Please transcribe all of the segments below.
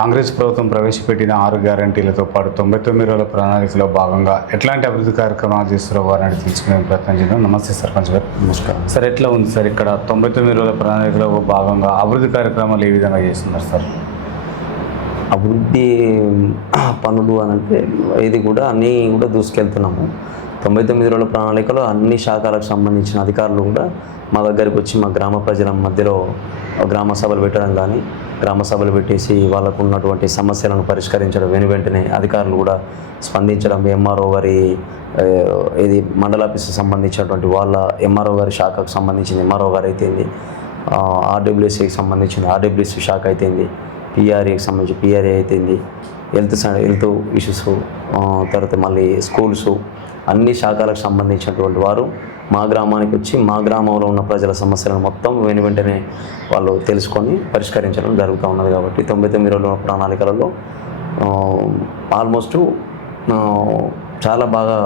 కాంగ్రెస్ ప్రభుత్వం ప్రవేశపెట్టిన 6 గ్యారంటీలతో పాటు 99 రోజుల ప్రణాళికలో భాగంగా ఎట్లాంటి అభివృద్ధి కార్యక్రమాలు చేస్తున్నారో వారిని తెలుసుకునే ప్రయత్నం చేద్దాం. నమస్తే సర్పంచ్ గారు. నమస్కారం సార్, ఎట్లా ఉంది సార్ ఇక్కడ 99 రోజుల ప్రణాళికలో భాగంగా అభివృద్ధి కార్యక్రమాలు ఏ విధంగా చేస్తున్నారు సార్? అభివృద్ధి పనులు అని అంటే ఇది కూడా అన్నీ కూడా దూసుకెళ్తున్నాము. 99 రోజుల ప్రణాళికలో అన్ని శాఖలకు సంబంధించిన అధికారులు కూడా మా దగ్గరికి వచ్చి మా గ్రామ ప్రజల మధ్యలో గ్రామ సభలు పెట్టడం కానీ, గ్రామ సభలు పెట్టేసి వాళ్ళకు ఉన్నటువంటి సమస్యలను పరిష్కరించడం, వెంటనే అధికారులు కూడా స్పందించడం, ఎంఆర్ఓ గారి ఇది మండల ఆఫీస్కి సంబంధించినటువంటి వాళ్ళ ఎంఆర్ఓ గారి శాఖకు సంబంధించిన ఎంఆర్ఓ గారు అయితేంది, ఆర్డబ్ల్యూఎస్సికి సంబంధించిన ఆర్డబ్ల్యూఎస్సి శాఖ అయితేంది, పిఆర్ఏకి సంబంధించి పిఆర్ఏ అయితేంది, హెల్త్ ఇష్యూస్, తర్వాత మళ్ళీ స్కూల్స్, అన్ని శాఖలకు సంబంధించినటువంటి వారు మా గ్రామానికి వచ్చి మా గ్రామంలో ఉన్న ప్రజల సమస్యలను మొత్తం వెంటనే వాళ్ళు తెలుసుకొని పరిష్కరించడం జరుగుతూ ఉన్నది. కాబట్టి 99 రోజుల ప్రణాళికలలో ఆల్మోస్ట్ చాలా బాగా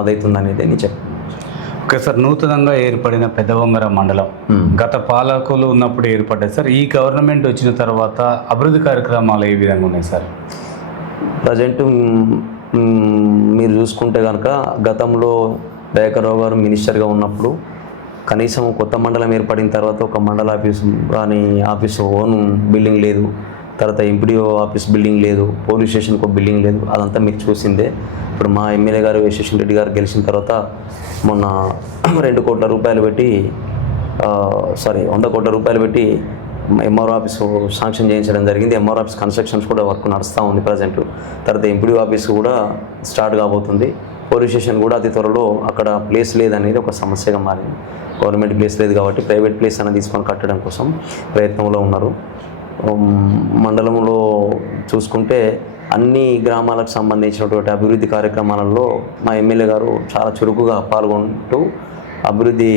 అదవుతుందనేది నేను చెప్తాను. ఓకే సార్, నూతనంగా ఏర్పడిన పెద్దవంగర మండలం గత పాలకులు ఉన్నప్పుడు ఏర్పడ్డాయి సార్. ఈ గవర్నమెంట్ వచ్చిన తర్వాత అభివృద్ధి కార్యక్రమాలు ఏ విధంగా ఉన్నాయి సార్? ప్రజెంట్ మీరు చూసుకుంటే కనుక గతంలో దయాకర్రావు గారు మినిస్టర్గా ఉన్నప్పుడు కనీసం కొత్త మండలం ఏర్పడిన తర్వాత ఒక మండల ఆఫీసు కానీ ఆఫీసు ఓన్ బిల్డింగ్ లేదు, తర్వాత ఎంపీడీఓ ఆఫీస్ బిల్డింగ్ లేదు, పోలీస్ స్టేషన్కి ఒక బిల్డింగ్ లేదు. అదంతా మీరు చూసిందే. ఇప్పుడు మా ఎమ్మెల్యే గారు యశస్విని రెడ్డి గారు గెలిచిన తర్వాత మొన్న 2 కోట్ల రూపాయలు పెట్టి 100 కోట్ల రూపాయలు పెట్టి ఎంఆర్ఓ ఆఫీసు శాంక్షన్ చేయించడం జరిగింది. ఎంఆర్ఓ ఆఫీస్ కన్స్ట్రక్షన్స్ కూడా వర్క్ నడుస్తూ ఉంది ప్రజెంట్. తర్వాత ఎంపీడీఓ ఆఫీస్ కూడా స్టార్ట్ కాబోతుంది. పోలీస్ స్టేషన్ కూడా అతి త్వరలో అక్కడ ప్లేస్ లేదనేది ఒక సమస్యగా మారింది. గవర్నమెంట్ ప్లేస్ లేదు కాబట్టి ప్రైవేట్ ప్లేస్ అనేది తీసుకొని కట్టడం కోసం ప్రయత్నంలో ఉన్నారు. మండలంలో చూసుకుంటే అన్ని గ్రామాలకు సంబంధించినటువంటి అభివృద్ధి కార్యక్రమాలలో మా ఎమ్మెల్యే గారు చాలా చురుకుగా పాల్గొంటూ అభివృద్ధి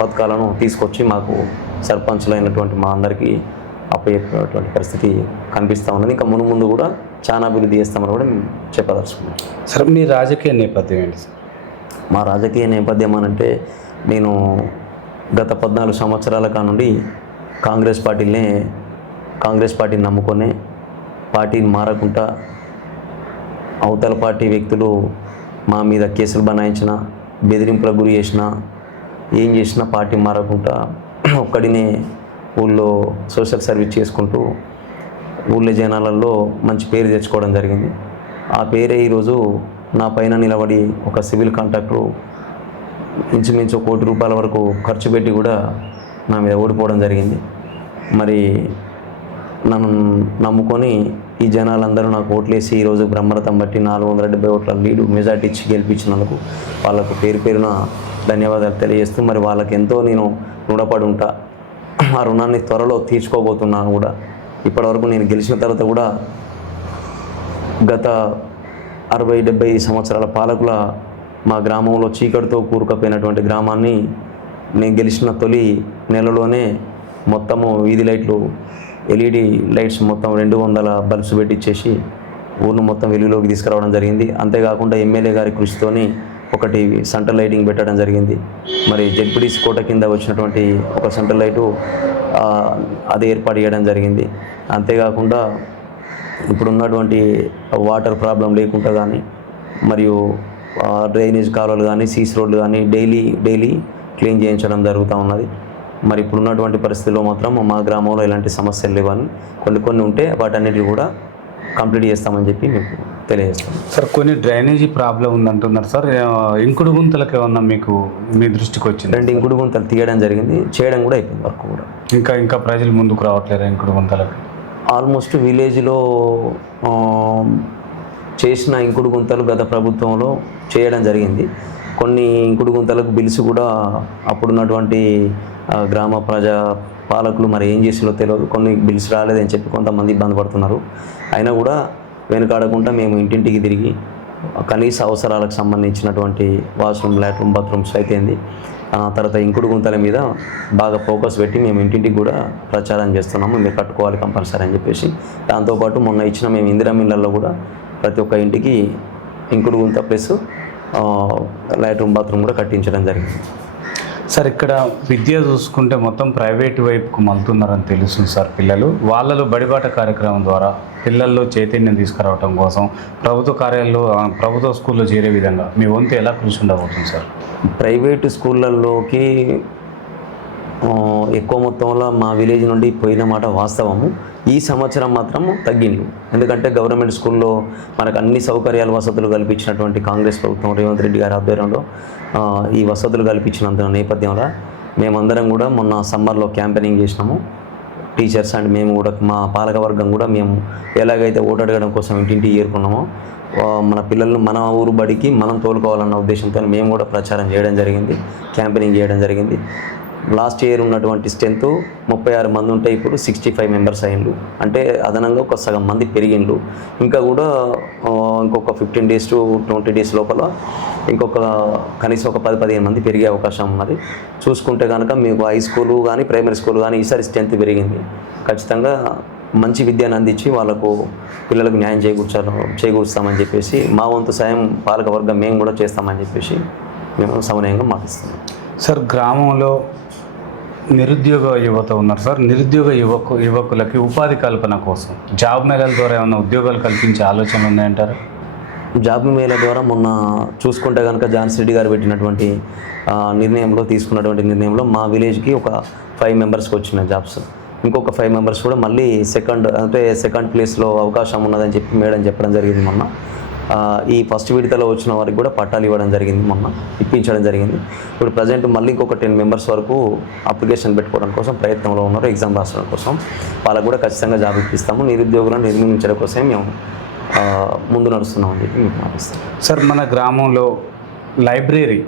పథకాలను తీసుకొచ్చి మాకు సర్పంచులైనటువంటి మా అందరికీ అప్పయ్యేటువంటి పరిస్థితి కనిపిస్తూ ఉన్నది. ఇంకా ముందు కూడా చాలా అభివృద్ధి చేస్తామని కూడా మేము చెప్పదలుచుకున్నాం. సార్, మీ రాజకీయ నేపథ్యం ఏంటి సార్? మా రాజకీయ నేపథ్యం అనంటే నేను గత 14 సంవత్సరాల కానుండి కాంగ్రెస్ పార్టీని నమ్ముకొని పార్టీని మారకుండా అవతల పార్టీ వ్యక్తులు మా మీద కేసులు బనాయించిన, బెదిరింపులకు గురి చేసిన, ఏం చేసినా పార్టీ మారకుండా ఒక్కడినే ఊళ్ళో సోషల్ సర్వీస్ చేసుకుంటూ ఊళ్ళో జనాలలో మంచి పేరు తెచ్చుకోవడం జరిగింది. ఆ పేరే ఈరోజు నా పైన నిలబడి ఒక సివిల్ కాంట్రాక్టరు ఇంచుమించు 1 కోటి రూపాయల వరకు ఖర్చు పెట్టి కూడా నా మీద ఓడిపోవడం జరిగింది. మరి నన్ను నమ్ముకొని ఈ జనాలందరూ నాకు ఓట్లేసి ఈరోజు బ్రహ్మరథం బట్టి 470 ఓట్ల లీడు మెజార్టీ ఇచ్చి గెలిపించినందుకు వాళ్ళకు పేరున ధన్యవాదాలు తెలియజేస్తూ, మరి వాళ్ళకి ఎంతో నేను రుణపడి ఉంటా. ఆ రుణాన్ని త్వరలో తీర్చుకోబోతున్నాను కూడా. ఇప్పటివరకు నేను గెలిచిన తర్వాత కూడా గత 60-70 సంవత్సరాల పాలకుల మా గ్రామంలో చీకటితో కూరుకుపోయినటువంటి గ్రామాన్ని నేను గెలిచిన తొలి నెలలోనే మొత్తము వీధి లైట్లు, ఎల్ఈడి లైట్స్ మొత్తం 200 బల్బ్స్ పెట్టించేసి ఊరిని మొత్తం వెలుగులోకి తీసుకురావడం జరిగింది. అంతేకాకుండా ఎమ్మెల్యే గారి కృషితోని ఒకటి సెంట్రల్ లైటింగ్ పెట్టడం జరిగింది. మరి జెడ్పీటీసీ కోట కింద వచ్చినటువంటి ఒక సెంట్రల్ లైటు అది ఏర్పాటు చేయడం జరిగింది. అంతేకాకుండా ఇప్పుడున్నటువంటి వాటర్ ప్రాబ్లం లేకుండా కానీ, మరియు డ్రైనేజ్ కాలువలు కానీ, సీసీ రోడ్లు కానీ డైలీ క్లీన్ చేయించడం జరుగుతూ ఉన్నది. మరి ఇప్పుడున్నటువంటి పరిస్థితుల్లో మాత్రం మా గ్రామంలో ఎలాంటి సమస్యలు లేవని, కొన్ని ఉంటే వాటన్నిటిని కూడా కంప్లీట్ చేస్తామని చెప్పి మీకు తెలియజేస్తాం. సార్, కొన్ని డ్రైనేజీ ప్రాబ్లం ఉందంటున్నారు సార్. ఇంకుడు గుంతలకు ఏమన్నా మీ దృష్టికి వచ్చింది? 2 ఇంకుడు గుంతలు తీయడం జరిగింది, చేయడం కూడా అయిపోయింది వర్క్ కూడా. ఇంకా ప్రజలు ముందుకు రావట్లేదు ఇంకుడు గుంతలకు? ఆల్మోస్ట్ విలేజ్లో చేసిన ఇంకుడు గుంతలు గత ప్రభుత్వంలో చేయడం జరిగింది. కొన్ని ఇంకుడు గుంతలకు బిల్స్ కూడా అప్పుడున్నటువంటి గ్రామ పాలకులు మరి ఏం చేసిలో తెలియదు, కొన్ని బిల్స్ రాలేదని చెప్పి కొంతమంది ఇబ్బంది పడుతున్నారు. అయినా కూడా వెనుకాడకుండా మేము ఇంటింటికి తిరిగి కనీస అవసరాలకు సంబంధించినటువంటి వాష్రూమ్, లాట్రూమ్, బాత్రూమ్స్ అయితేంది, తర్వాత ఇంకుడు గుంతల మీద బాగా ఫోకస్ పెట్టి మేము ఇంటింటికి కూడా ప్రచారం చేస్తున్నాము. మీరు కట్టుకోవాలి కంపల్సరీ అని చెప్పేసి. దాంతోపాటు మొన్న ఇచ్చిన మేము ఇందిరా మిల్లలో కూడా ప్రతి ఒక్క ఇంటికి ఇంకుడు గుంత ప్లస్ లాట్రూమ్, బాత్రూమ్ కూడా కట్టించడం జరిగింది. సార్ ఇక్కడ విద్య చూసుకుంటే మొత్తం ప్రైవేట్ వైపుకు మలుతున్నారని తెలుస్తుంది సార్ పిల్లలు. వాళ్ళలో బడిబాట కార్యక్రమం ద్వారా పిల్లల్లో చైతన్యం తీసుకురావడం కోసం ప్రభుత్వ స్కూల్లో చేరే విధంగా మీ వంతు ఎలా కృషి ఉండబోతుంది సార్? ప్రైవేటు స్కూళ్ళల్లోకి ఎక్కువ మొత్తంలో మా విలేజ్ నుండి పోయిన మాట వాస్తవము. ఈ సంవత్సరం మాత్రం తగ్గిండు. ఎందుకంటే గవర్నమెంట్ స్కూల్లో మనకు అన్ని సౌకర్యాలు వసతులు కల్పించినటువంటి కాంగ్రెస్ ప్రభుత్వం రేవంత్ రెడ్డి గారి ఆధ్వర్యంలో ఈ వసతులు కల్పించినంత నేపథ్యంలో మేమందరం కూడా మొన్న సమ్మర్లో క్యాంపెయినింగ్ చేసినాము. టీచర్స్ అండ్ మేము కూడా మా పాలకవర్గం కూడా మేము ఎలాగైతే ఓటు అడగడం కోసం ఇంటింటికి చేరుకున్నామో మన పిల్లలను మన ఊరు బడికి మనం తోలుకోవాలన్న ఉద్దేశంతో మేము కూడా ప్రచారం చేయడం జరిగింది, క్యాంపెయినింగ్ చేయడం జరిగింది. లాస్ట్ ఇయర్ ఉన్నటువంటి స్ట్రెంత్ 36 మంది ఉంటే ఇప్పుడు 65 మెంబర్స్ అయ్యిండు. అంటే అదనంగా ఒక సగం మంది పెరిగిండ్రు. ఇంకా కూడా ఇంకొక 15 days to 20 days లోపల ఇంకొక కనీసం ఒక 10-15 మంది పెరిగే అవకాశం ఉన్నది. చూసుకుంటే కనుక మీకు హై స్కూలు కానీ ప్రైమరీ స్కూల్ కానీ ఈసారి స్ట్రెంత్ పెరిగింది. ఖచ్చితంగా మంచి విద్యను అందించి వాళ్ళకు పిల్లలకు న్యాయం చేకూరుస్తామని చెప్పేసి మా వంతు సాయం పాలకవర్గం మేము కూడా చేస్తామని చెప్పేసి మేము సమన్వయంగా మాటిస్తున్నాం. సార్ గ్రామంలో నిరుద్యోగ యువత ఉన్నారు సార్. నిరుద్యోగ యువకులకి ఉపాధి కల్పన కోసం జాబ్ మేళాల ద్వారా ఏమైనా ఉద్యోగాలు కల్పించే ఆలోచనలు ఉన్నాయంటారు? జాబ్ మేళా ద్వారా మొన్న చూసుకుంటే కనుక జాన్సీ రెడ్డి గారు పెట్టినటువంటి తీసుకున్నటువంటి నిర్ణయంలో మా విలేజ్కి ఒక 5 మెంబర్స్కి వచ్చిన జాబ్స్. ఇంకొక 5 మెంబర్స్ కూడా మళ్ళీ సెకండ్ ప్లేస్లో అవకాశం ఉన్నదని చెప్పి మేడం చెప్పడం జరిగింది మొన్న. ఈ ఫస్ట్ విడతలో వచ్చిన వారికి కూడా పట్టాలు ఇవ్వడం జరిగింది, మొన్న ఇప్పించడం జరిగింది. ఇప్పుడు ప్రజెంట్ మళ్ళీ ఇంకొక 10 మెంబర్స్ వరకు అప్లికేషన్ పెట్టుకోవడం కోసం ప్రయత్నంలో ఉన్నారు, ఎగ్జామ్ రాసడం కోసం. వాళ్ళకు కూడా ఖచ్చితంగా జాబ్ ఇప్పిస్తాము. నిరుద్యోగులను నిర్మించడం కోసం మేము ముందు నడుస్తున్నామని చెప్పి మీకు మాటిస్తాం. సార్ మన గ్రామంలో లైబ్రరీ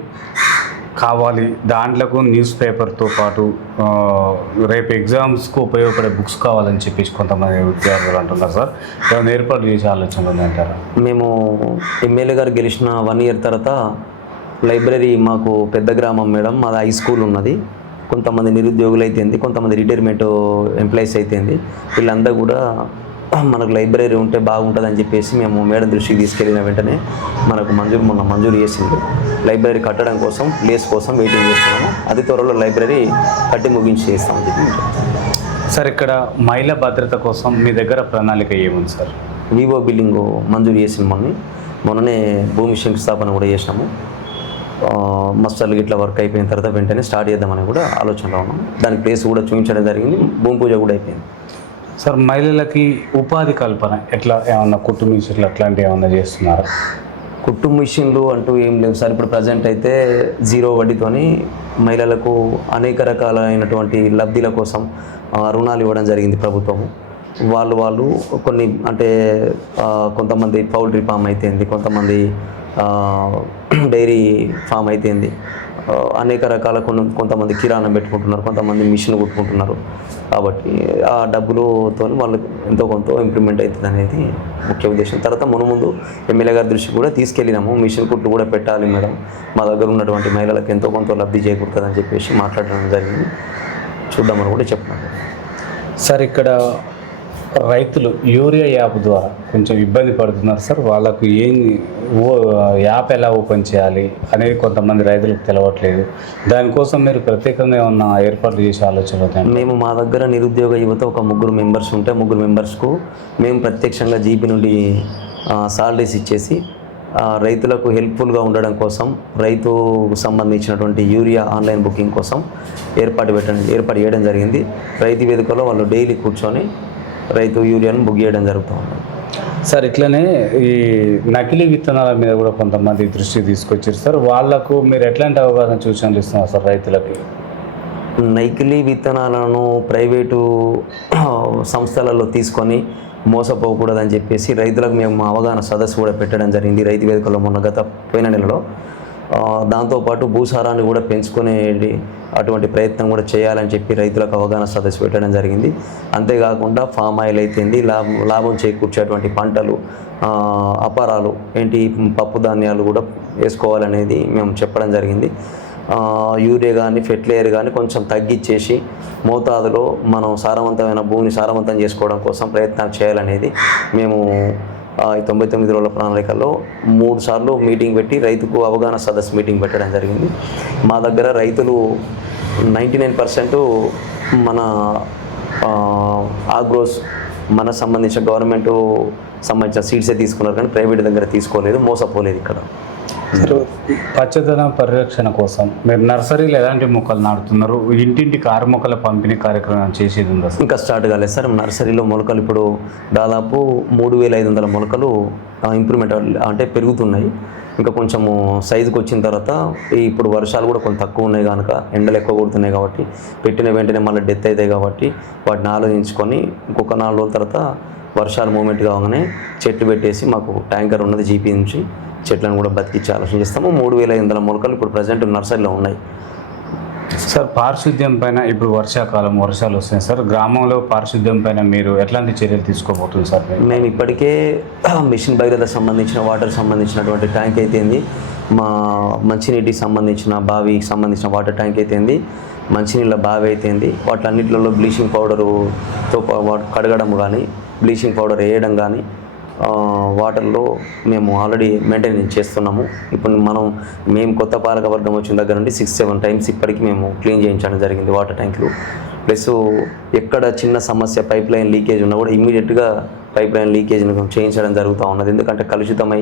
కావాలి, దాంట్లోకి న్యూస్ పేపర్తో పాటు రేపు ఎగ్జామ్స్కు ఉపయోగపడే బుక్స్ కావాలని చెప్పేసి కొంతమంది విద్యార్థులు అంటున్నారు సార్. ఏమైనా ఏర్పాటు చేసే ఆలోచనలు ఉన్నాయంటారా? మేము ఎమ్మెల్యే గారు గెలిచిన 1 year తర్వాత లైబ్రరీ మాకు పెద్ద గ్రామం మేడం, మాది హై స్కూల్ ఉన్నది. కొంతమంది నిరుద్యోగులు అయితేంది, కొంతమంది రిటైర్మెంట్ ఎంప్లాయీస్ అయితేంది, వీళ్ళందరూ కూడా మనకు లైబ్రరీ ఉంటే బాగుంటుందని చెప్పేసి మేము మేడం దృష్టికి తీసుకెళ్ళిన వెంటనే మనకు మంజూరు చేసింది. లైబ్రరీ కట్టడం కోసం ప్లేస్ కోసం వెయిటింగ్ చేస్తున్నాము. అతి త్వరలో లైబ్రరీ కట్టి ముగించి చేస్తామని చెప్పి. సార్ ఇక్కడ మహిళా భద్రత కోసం మీ దగ్గర ప్రణాళిక ఏముంది సార్? వివో బిల్డింగ్ మంజూరు చేసిన మొన్ననే భూమి శంకుస్థాపన కూడా చేసినాము. మస్టర్లు ఇట్లా వర్క్ అయిపోయిన తర్వాత వెంటనే స్టార్ట్ చేద్దామని కూడా ఆలోచనలో ఉన్నాము. దానికి ప్లేస్ కూడా చూపించడం జరిగింది, భూమి పూజ కూడా అయిపోయింది. సార్ మహిళలకి ఉపాధి కల్పన ఎట్లా, ఏమన్నా కుట్టు మిషన్లు అట్లాంటివి ఏమన్నా చేస్తున్నారా? కుట్టు మిషన్లు అంటూ ఏం లేవు సార్. ఇప్పుడు ప్రజెంట్ అయితే 0 వడ్డీతోని మహిళలకు అనేక రకాలైనటువంటి లబ్ధిల కోసం రుణాలు ఇవ్వడం జరిగింది ప్రభుత్వము. వాళ్ళు కొన్ని అంటే కొంతమంది పౌల్ట్రీ ఫామ్ అయితేంది, కొంతమంది డైరీ ఫామ్ అయితేంది, అనేక రకాల కొంతమంది కిరాణం పెట్టుకుంటున్నారు, కొంతమంది మిషన్ కుట్టుకుంటున్నారు. కాబట్టి ఆ డబ్బులతో వాళ్ళు ఎంతో కొంత ఇంప్రూవ్మెంట్ అవుతుంది అనేది ముఖ్య ఉద్దేశం. తర్వాత ముందు ఎమ్మెల్యే గారి దృష్టి కూడా తీసుకెళ్ళినాము. మిషన్ కుట్టు కూడా పెట్టాలి మేడం, మా దగ్గర ఉన్నటువంటి మహిళలకు ఎంతో కొంత లబ్ధి చేకూరుతుందని చెప్పేసి మాట్లాడడం జరిగింది. చూద్దామని కూడా చెప్పినాను. సార్ ఇక్కడ రైతులు యూరియా యాప్ ద్వారా కొంచెం ఇబ్బంది పడుతున్నారు సార్. వాళ్ళకు యాప్ ఎలా ఓపెన్ చేయాలి అనేది కొంతమంది రైతులకు తెలవట్లేదు. దానికోసం మీరు ప్రత్యేకంగా ఏమన్నా ఏర్పాట్లు చేసే ఆలోచన ఉంటాయి? మేము మా దగ్గర నిరుద్యోగ యువత ఒక 3 మెంబర్స్ ఉంటే 3 మెంబర్స్కు మేము ప్రత్యక్షంగా జీపీ నుండి సాలరీస్ ఇచ్చేసి రైతులకు హెల్ప్ఫుల్గా ఉండడం కోసం రైతుకు సంబంధించినటువంటి యూరియా ఆన్లైన్ బుకింగ్ కోసం ఏర్పాటు చేయడం జరిగింది. రైతు వేదికలో వాళ్ళు డైలీ కూర్చొని రైతు యూరియాను బుక్ చేయడం జరుగుతుంది. సార్ ఇట్లనే ఈ నకిలీ విత్తనాల మీద కూడా కొంతమంది దృష్టి తీసుకొచ్చారు సార్. వాళ్ళకు మీరు ఎట్లాంటి అవగాహన సూచనలు ఇస్తున్నారు సార్ రైతులకి? నకిలీ విత్తనాలను ప్రైవేటు సంస్థలలో తీసుకొని మోసపోకూడదని చెప్పేసి రైతులకు మేము అవగాహన సదస్సు కూడా పెట్టడం జరిగింది రైతు వేదికలో పోయిన నెలలో. దాంతోపాటు భూసారాన్ని కూడా పెంచుకునే అటువంటి ప్రయత్నం కూడా చేయాలని చెప్పి రైతులకు అవగాహన సదస్సు పెట్టడం జరిగింది. అంతేకాకుండా ఫామ్ ఆయిల్ అయితేంది, లాభం చేకూర్చేటువంటి పంటలు, అపారాలు పప్పు ధాన్యాలు కూడా వేసుకోవాలనేది మేము చెప్పడం జరిగింది. యూరియా కానీ ఫెర్టిలైజర్ కానీ కొంచెం తగ్గించేసి మోతాదులో మనం సారవంతమైన భూమిని సారవంతం చేసుకోవడం కోసం ప్రయత్నాలు చేయాలనేది మేము ఈ 99 రోజుల ప్రణాళికల్లో 3 సార్లు మీటింగ్ పెట్టి రైతుకు అవగాహన సదస్సు మీటింగ్ పెట్టడం జరిగింది. మా దగ్గర రైతులు 99% మన ఆగ్రోస్ మన సంబంధించిన గవర్నమెంట్ సంబంధించిన సీడ్సే తీసుకున్నారు, కానీ ప్రైవేట్ దగ్గర తీసుకోలేదు, మోసపోలేదు. ఇక్కడ పచ్చదనం పరిరక్షణ కోసం మీరు నర్సరీలో ఎలాంటి మొక్కలు నాటుతున్నారు? ఇంటింటికి 6 మొక్కల పంపిణీ కార్యక్రమం చేసేది ఉందా? ఇంకా స్టార్ట్ కాలేదు సార్. నర్సరీలో మొలకలు ఇప్పుడు దాదాపు 3500 మొలకలు ఇంప్రూవ్మెంట్ అంటే పెరుగుతున్నాయి. ఇంకా కొంచెము సైజుకి వచ్చిన తర్వాత ఇప్పుడు వర్షాలు కూడా కొంచెం తక్కువ ఉన్నాయి కనుక, ఎండలు ఎక్కువ కొడుతున్నాయి కాబట్టి, పెట్టిన వెంటనే మళ్ళీ డెత్ అవుతాయి కాబట్టి వాటిని ఆలోచించుకొని ఇంకొక 4 రోజుల తర్వాత వర్షాలు మూమెంట్ కాగానే చెట్లు పెట్టేసి, మాకు ట్యాంకర్ ఉన్నది జీపీ నుంచి, చెట్లను కూడా బతికించి ఆలోచన చేస్తాము. 3500 మొలకలు ఇప్పుడు ప్రజెంట్ నర్సరీలో ఉన్నాయి. సార్ పారిశుద్ధ్యం పైన ఇప్పుడు వర్షాకాలం వర్షాలు వస్తున్నాయి సార్, గ్రామంలో పారిశుద్ధ్యం పైన మీరు ఎట్లాంటి చర్యలు తీసుకోబోతుంది సార్? మేము ఇప్పటికే మిషన్ భగీరథ సంబంధించిన వాటర్ సంబంధించినటువంటి ట్యాంక్ అయితేంది, మా మంచినీటికి సంబంధించిన బావికి సంబంధించిన వాటర్ ట్యాంక్ అయితేంది, మంచినీళ్ళ బావి అయితేంది, వాటిలన్నింటిలో బ్లీచింగ్ పౌడరుతో కడగడం కానీ, బ్లీచింగ్ పౌడర్ వేయడం కానీ వాటర్లో మేము ఆల్రెడీ మెయింటైన్ చేస్తున్నాము. ఇప్పుడు మేము కొత్త పాలకవర్గం వచ్చిన దగ్గర నుండి 6-7 టైమ్స్ ఇప్పటికీ మేము క్లీన్ చేయించడం జరిగింది వాటర్ ట్యాంకులు. ప్లస్ ఎక్కడ చిన్న సమస్య పైప్ లైన్ లీకేజ్ ఉన్నా కూడా ఇమ్మీడియట్గా పైప్ లైన్ లీకేజ్ని చేయించడం జరుగుతూ ఉన్నది. ఎందుకంటే కలుషితమై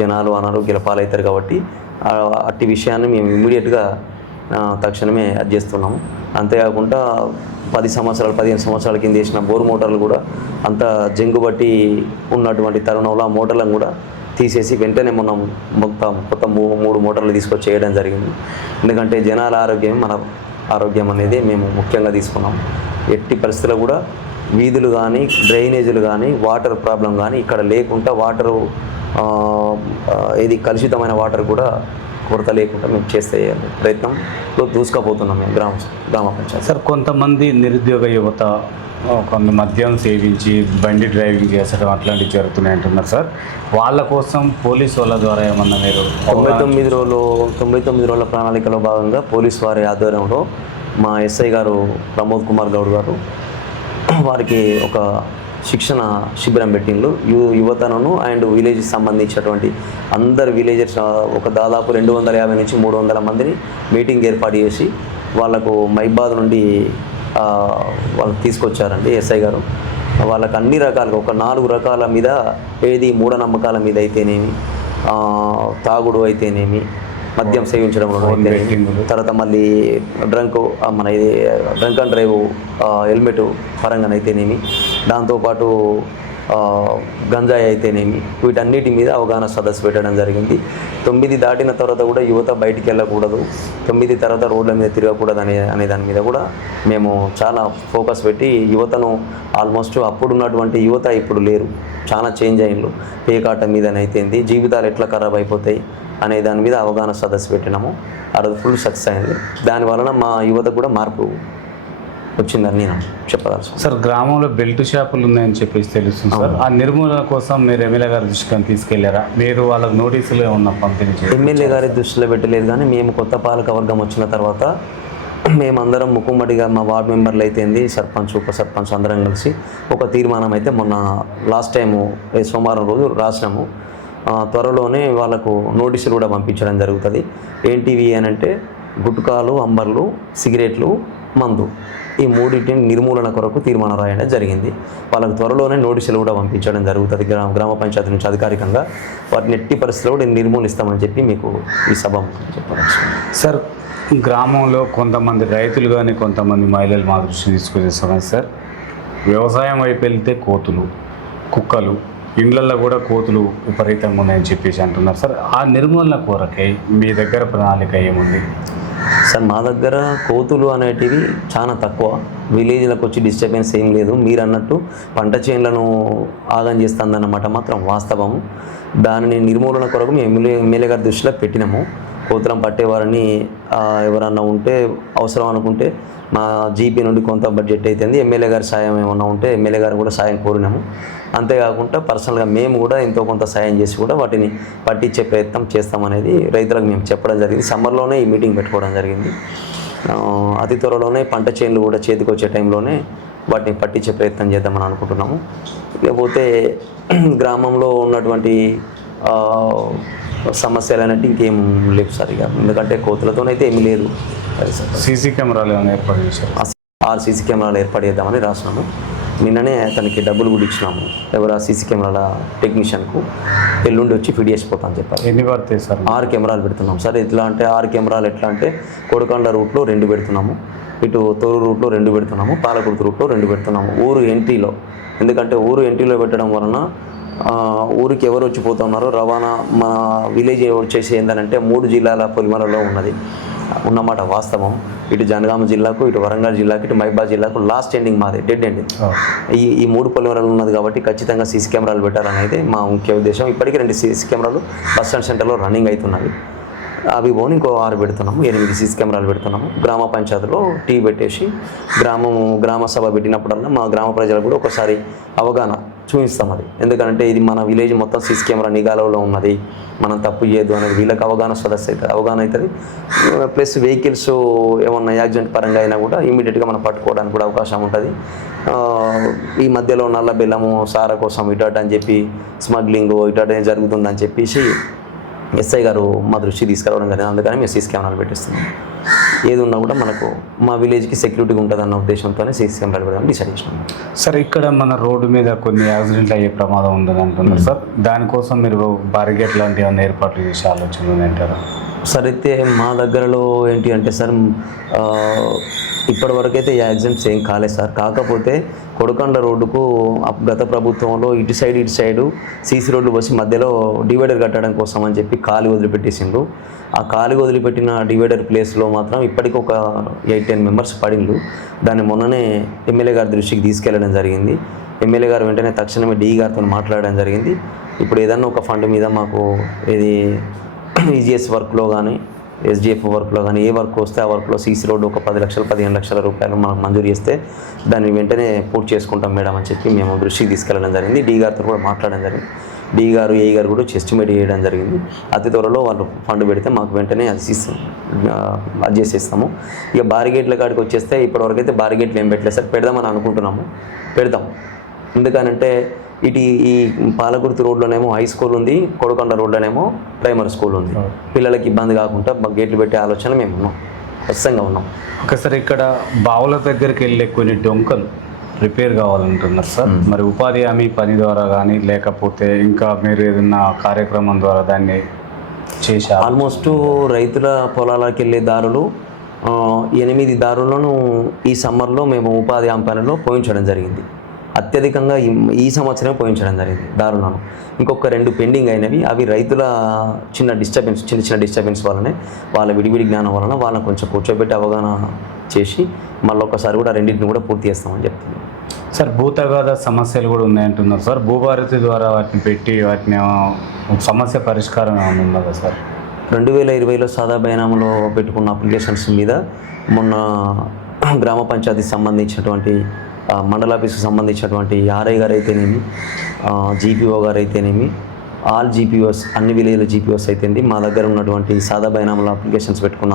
జనాలు అనారోగ్యాల పాలవుతారు కాబట్టి అట్టి విషయాన్ని మేము ఇమ్మీడియట్గా తక్షణమే అది చేస్తున్నాము. అంతేకాకుండా 15 సంవత్సరాల కింద వేసిన బోర్ మోటార్లు కూడా అంత జంగు బట్టి ఉన్నటువంటి తరుణంలో ఆ మోటార్లను కూడా తీసేసి వెంటనే మనం కొత్త 3 మోటార్లు తీసుకొచ్చి వేయడం జరిగింది. ఎందుకంటే జనాల ఆరోగ్యం మన ఆరోగ్యం అనేది మేము ముఖ్యంగా తీసుకున్నాం. ఎట్టి పరిస్థితుల్లో కూడా వీధులు కానీ, డ్రైనేజీలు కానీ, వాటర్ ప్రాబ్లం కానీ ఇక్కడ లేకుండా, వాటరు ఇది కలుషితమైన వాటర్ కూడా కొరత లేకుండా మేము చేసే ప్రయత్నంలో దూసుకుపోతున్నాం మేము గ్రామ పంచాయతీ. సార్ కొంతమంది నిరుద్యోగ యువత కొన్ని మద్యం సేవించి బండి డ్రైవింగ్ చేసడం అట్లాంటివి జరుగుతున్నాయి అంటున్నారు సార్, వాళ్ళ కోసం పోలీసు వాళ్ళ ద్వారా ఏమన్నా మీరు 99 రోజుల ప్రణాళికలో భాగంగా పోలీసు వారి ఆధ్వర్యంలో మా ఎస్ఐ గారు ప్రమోద్ కుమార్ గౌడ్ గారు వారికి ఒక శిక్షణ శిబిరం పెట్టిండ్రు. యువతను అండ్ విలేజ్కి సంబంధించినటువంటి అందరు విలేజర్స్ ఒక దాదాపు 250 నుంచి 300 మందిని మీటింగ్ ఏర్పాటు చేసి వాళ్ళకు మైబాద్ నుండి వాళ్ళు తీసుకొచ్చారండి ఎస్ఐ గారు. వాళ్ళకు అన్ని రకాలుగా ఒక 4 రకాల మీద, ఏది మూఢనమ్మకాల మీద అయితేనేమి, తాగుడు అయితేనేమి, మద్యం సేవించడంలో అయితేనేమి, తర్వాత మళ్ళీ డ్రంక్ అండ్ డ్రైవ్ హెల్మెట్ పరంగానైతేనేమి, దాంతోపాటు గంజాయి అయితేనేమి, వీటన్నిటి మీద అవగాహన సదస్సు పెట్టడం జరిగింది. 9 దాటిన తర్వాత కూడా యువత బయటికి వెళ్ళకూడదు, 9 తర్వాత రోడ్ల మీద తిరగకూడదు అనే దాని మీద కూడా మేము చాలా ఫోకస్ పెట్టి యువతను ఆల్మోస్ట్ అప్పుడున్నటువంటి యువత ఇప్పుడు లేరు, చాలా చేంజ్ అయ్యిండ్రు. పేకాట మీదనైతేంది, జీవితాలు ఎట్లా ఖరాబ్ అయిపోతాయి అనే దాని మీద అవగాహన సదస్సు పెట్టినాము. ఆ రోజు ఫుల్ సక్సెస్ అయింది. దానివలన మా యువత కూడా మార్పు వచ్చిందని నేను చెప్పగలను సార్. గ్రామంలో బెల్ట్ షాపులు ఉన్నాయని చెప్పేసి తెలుస్తుంది సార్, ఆ నిర్మూలన కోసం మీరు ఎమ్మెల్యే గారి దృష్టికి తీసుకెళ్లారా? మీరు వాళ్ళకి నోటీసులు ఏమన్నా పంపిణీ చేయాలి? ఎమ్మెల్యే గారి దృష్టిలో పెట్టలేదు, కానీ మేము కొత్త పాలకవర్గం వచ్చిన తర్వాత మేమందరం ముక్కుమ్మడిగా మా వార్డు మెంబర్లు అయితేంది, సర్పంచ్ ఉప సర్పంచ్ అందరం కలిసి ఒక తీర్మానం అయితే మొన్న లాస్ట్ టైము సోమవారం రోజు రాసినాము. త్వరలోనే వాళ్ళకు నోటీసులు కూడా పంపించడం జరుగుతుంది. ఏంటివి అని అంటే గుట్కాలు, అంబర్లు, సిగరెట్లు, మందు, ఈ 3 నిర్మూలన కొరకు తీర్మానం రాయడం జరిగింది. వాళ్ళకు త్వరలోనే నోటీసులు కూడా పంపించడం జరుగుతుంది గ్రామ పంచాయతీ నుంచి అధికారికంగా. వాటిని ఎట్టి పరిస్థితుల్లో కూడా నిర్మూలిస్తామని చెప్పి మీకు ఈ సభ చెప్పవచ్చు సార్. గ్రామంలో కొంతమంది రైతులు కానీ కొంతమంది మహిళలు మా దృష్టి తీసుకొచ్చే సమస్య సార్, వ్యవసాయం వైపు వెళ్తే కోతులు, కుక్కలు, ఇండ్లల్లో కూడా కోతులు విపరీతంగా ఉన్నాయని చెప్పేసి అంటున్నారు సార్. ఆ నిర్మూలన కొరకై మీ దగ్గర ప్రణాళిక ఏముంది సార్? మా దగ్గర కోతులు అనేటివి చాలా తక్కువ, విలేజ్లకు వచ్చి డిస్టర్బెన్స్ ఏం లేదు. మీరు అన్నట్టు పంట చేనులను ఆగం చేస్తుందన్నమాట మాత్రం వాస్తవము. దానిని నిర్మూలన కొరకు మేము ఎమ్మెల్యే గారి దృష్టిలో పెట్టినాము. కోతులను పట్టేవారిని ఎవరన్నా ఉంటే అవసరం అనుకుంటే మా జీపీ నుండి కొంత బడ్జెట్ అయితేంది, ఎమ్మెల్యే గారి సాయం ఏమన్నా ఉంటే ఎమ్మెల్యే గారు కూడా సాయం కోరినాము. అంతేకాకుండా పర్సనల్గా మేము కూడా ఎంతో కొంత సాయం చేసి కూడా వాటిని పట్టించే ప్రయత్నం చేస్తామనేది రైతులకు మేము చెప్పడం జరిగింది. సమ్మర్లోనే ఈ మీటింగ్ పెట్టుకోవడం జరిగింది. అతి త్వరలోనే పంట చేనులు కూడా చేతికి వచ్చే టైంలోనే వాటిని పట్టించే ప్రయత్నం చేద్దామని అనుకుంటున్నాము. లేకపోతే గ్రామంలో ఉన్నటువంటి సమస్యలు అనేవి ఇంకేం లేవు సార్. ఇక ఎందుకంటే కోతులతోనైతే ఏమీ లేదు. అది సార్ సీసీ కెమెరాలు ఏమైనా ఏర్పాటు చేశారు? 6 సీసీ కెమెరాలు ఏర్పాటు చేద్దామని రాసినాము. నిన్ననే అతనికి డబ్బులు కూడా ఇచ్చినాము. ఎవరు ఆ సీసీ కెమెరాల టెక్నీషియన్కు ఎల్లుండి వచ్చి ఫిట్ చేసిపోతాను చెప్పారు. ఎన్ని పడతాయి సార్? 6 కెమెరాలు పెడుతున్నాం సార్. ఎట్లా అంటే 6 కెమెరాలు ఎట్లా అంటే కొడకొండ రూట్లో 2 పెడుతున్నాము, ఇటు తొర్రూరు రూట్లో 2 పెడుతున్నాము, పాలకుర్తి రూట్లో 2 పెడుతున్నాము. ఊరు ఎంట్రీలో, ఎందుకంటే ఊరు ఎంట్రీలో పెట్టడం వలన ఊరికి ఎవరు వచ్చిపోతున్నారో రవాణా మా విలేజ్ వచ్చేసి ఏంటంటే 3 జిల్లాల పొలిమలలో ఉన్నమాట వాస్తవం. ఇటు జనగామ జిల్లాకు, ఇటు వరంగల్ జిల్లాకు, ఇటు మహబూబాబాద్ జిల్లాకు లాస్ట్ ఎండింగ్ మాది, డెడ్ ఎండింగ్. ఈ 3 పొలిమరాలు ఉన్నది కాబట్టి ఖచ్చితంగా సీసీ కెమెరాలు పెట్టాలనేది మా ముఖ్య ఉద్దేశం. ఇప్పటికీ 2 సీసీ కెమెరాలు బస్ స్టాండ్ సెంటర్లో రన్నింగ్ అవుతున్నవి. అవి పోని ఇంకో 6 పెడుతున్నాము, 8 సీసీ కెమెరాలు పెడుతున్నాము. గ్రామ పంచాయతీలో టీ పెట్టేసి గ్రామ సభ పెట్టినప్పుడల్లా మా గ్రామ ప్రజలకు కూడా ఒకసారి అవగాహన చూపిస్తాం. అది ఎందుకంటే ఇది మన విలేజ్ మొత్తం సీసీ కెమెరా నిఘాలో ఉన్నది, మనం తప్పు చేయొద్దు అనేది వీళ్ళకి అవగాహన అవుతుంది. ప్లస్ వెహికల్స్ ఏమన్నా యాక్సిడెంట్ పరంగా అయినా కూడా ఇమీడియట్గా మనం పట్టుకోవడానికి కూడా అవకాశం ఉంటుంది. ఈ మధ్యలో నల్ల బెల్లము సారా కోసం ఇటు అని చెప్పి స్మగ్లింగ్ ఇటు జరుగుతుందని చెప్పేసి ఎస్ఐ గారు మా దృష్టి తీసుకురావడం జరిగింది. అందుకని మేము సీసీ కెమెరాలు పెట్టిస్తున్నాం. ఏది ఉన్నా కూడా మనకు మా విలేజ్కి సెక్యూరిటీగా ఉంటుందన్న ఉద్దేశంతోనే సీసీ కెమెరాలు పెడదామని డిసైడ్ చేసినాం. సార్, ఇక్కడ మన రోడ్డు మీద కొన్ని యాక్సిడెంట్లు అయ్యే ప్రమాదం ఉందని అంటున్నారు సార్. దానికోసం మీరు బారిగేట్ లాంటి ఏమైనా ఏర్పాట్లు చేసే ఆలోచన ఉందంటారా? సార్, అయితే మా దగ్గరలో ఏంటి అంటే సార్, ఇప్పటివరకు అయితే యాక్సిడెంట్స్ ఏం కాలేదు సార్. కాకపోతే కొడకొండ రోడ్డుకు గత ప్రభుత్వంలో ఇటు సైడు సీసీ రోడ్లు వచ్చి మధ్యలో డివైడర్ కట్టడం కోసం అని చెప్పి ఖాళీ వదిలిపెట్టేసిండు. ఆ ఖాళీ వదిలిపెట్టిన డివైడర్ ప్లేస్లో మాత్రం ఇప్పటికి ఒక 8-10 మెంబర్స్ పడిండ్రు. దాన్ని మొన్ననే ఎమ్మెల్యే గారి దృష్టికి తీసుకెళ్లడం జరిగింది. ఎమ్మెల్యే గారు వెంటనే తక్షణమే డిఈ గారితో మాట్లాడడం జరిగింది. ఇప్పుడు ఏదన్నా ఒక ఫండ్ మీద మాకు ఇది ఈజీఎస్ వర్క్లో కానీ ఎస్డిఎఫ్ వర్క్లో కానీ ఏ వర్క్ వస్తే ఆ వర్క్లో సీసీ రోడ్డు ఒక 10 లక్షలు 15 లక్షల రూపాయలు మనకు మంజూరు చేస్తే దాన్ని వెంటనే పూర్తి చేసుకుంటాం మేడం అని చెప్పి మేము దృష్టికి తీసుకెళ్ళడం జరిగింది. డీ గారితో కూడా మాట్లాడడం జరిగింది. డీ గారు ఏఈ గారు కూడా ఎస్టిమేట్ చేయడం జరిగింది. అతి త్వరలో వాళ్ళు ఫండ్ పెడితే మాకు వెంటనే అది చేసేస్తాము. ఇక బారిగేట్ల కాడికి వచ్చేస్తే ఇప్పటివరకు అయితే బారిగేట్లు ఏం పెట్టలేదు సార్. పెడదామని అనుకుంటున్నాము, పెడదాం. ఎందుకనంటే ఇటు ఈ పాలకుర్తి రోడ్లోనేమో హై స్కూల్ ఉంది, కొడకొండ రోడ్లోనేమో ప్రైమరీ స్కూల్ ఉంది. పిల్లలకి ఇబ్బంది కాకుండా గేట్లు పెట్టే ఆలోచన మేము ఉన్నాం, ఖచ్చితంగా ఉన్నాం. ఒకసారి ఇక్కడ బావుల దగ్గరికి వెళ్ళే కొన్ని డొంకలు రిపేర్ కావాలంటున్నారు సార్. మరి ఉపాధి హామీ పని ద్వారా కానీ లేకపోతే ఇంకా మీరు ఏదైనా కార్యక్రమం ద్వారా దాన్ని చేసి ఆల్మోస్ట్ రైతుల పొలాలకు వెళ్ళే దారులు 8 దారులను ఈ సమ్మర్లో మేము ఉపాధి హామీ పనిలో పోయించడం జరిగింది. అత్యధికంగా ఈ సంవత్సరమే పోయించడం జరిగింది దారులను. ఇంకొక 2 పెండింగ్ అయినవి. అవి రైతుల చిన్న డిస్టర్బెన్స్ వల్లనే, వాళ్ళ విడివిడి జ్ఞానం వలన వాళ్ళని కొంచెం కూర్చోబెట్టి అవగాహన చేసి మళ్ళీ ఒకసారి కూడా 2టిని కూడా పూర్తి చేస్తామని చెప్తున్నాం. సార్, భూతగాథ సమస్యలు కూడా ఉన్నాయంటున్నారు సార్. భూభారతి ద్వారా వాటిని పెట్టి వాటిని సమస్య పరిష్కారం ఏమైనా ఉన్నదా సార్? 2020లో సాదా బైనాములో పెట్టుకున్న అప్లికేషన్స్ మీద మొన్న గ్రామ పంచాయతీకి సంబంధించినటువంటి మండల ఆఫీస్కి సంబంధించినటువంటి ఆర్ఐ గారు అయితేనేమి, జీపీఓ గారు అయితేనేమి, ఆల్ జీపీఓస్ అన్ని విలేజ్ల జీపీఓస్ అయితేంది మా దగ్గర ఉన్నటువంటి సాదా బైనాముల అప్లికేషన్స్ పెట్టుకున్న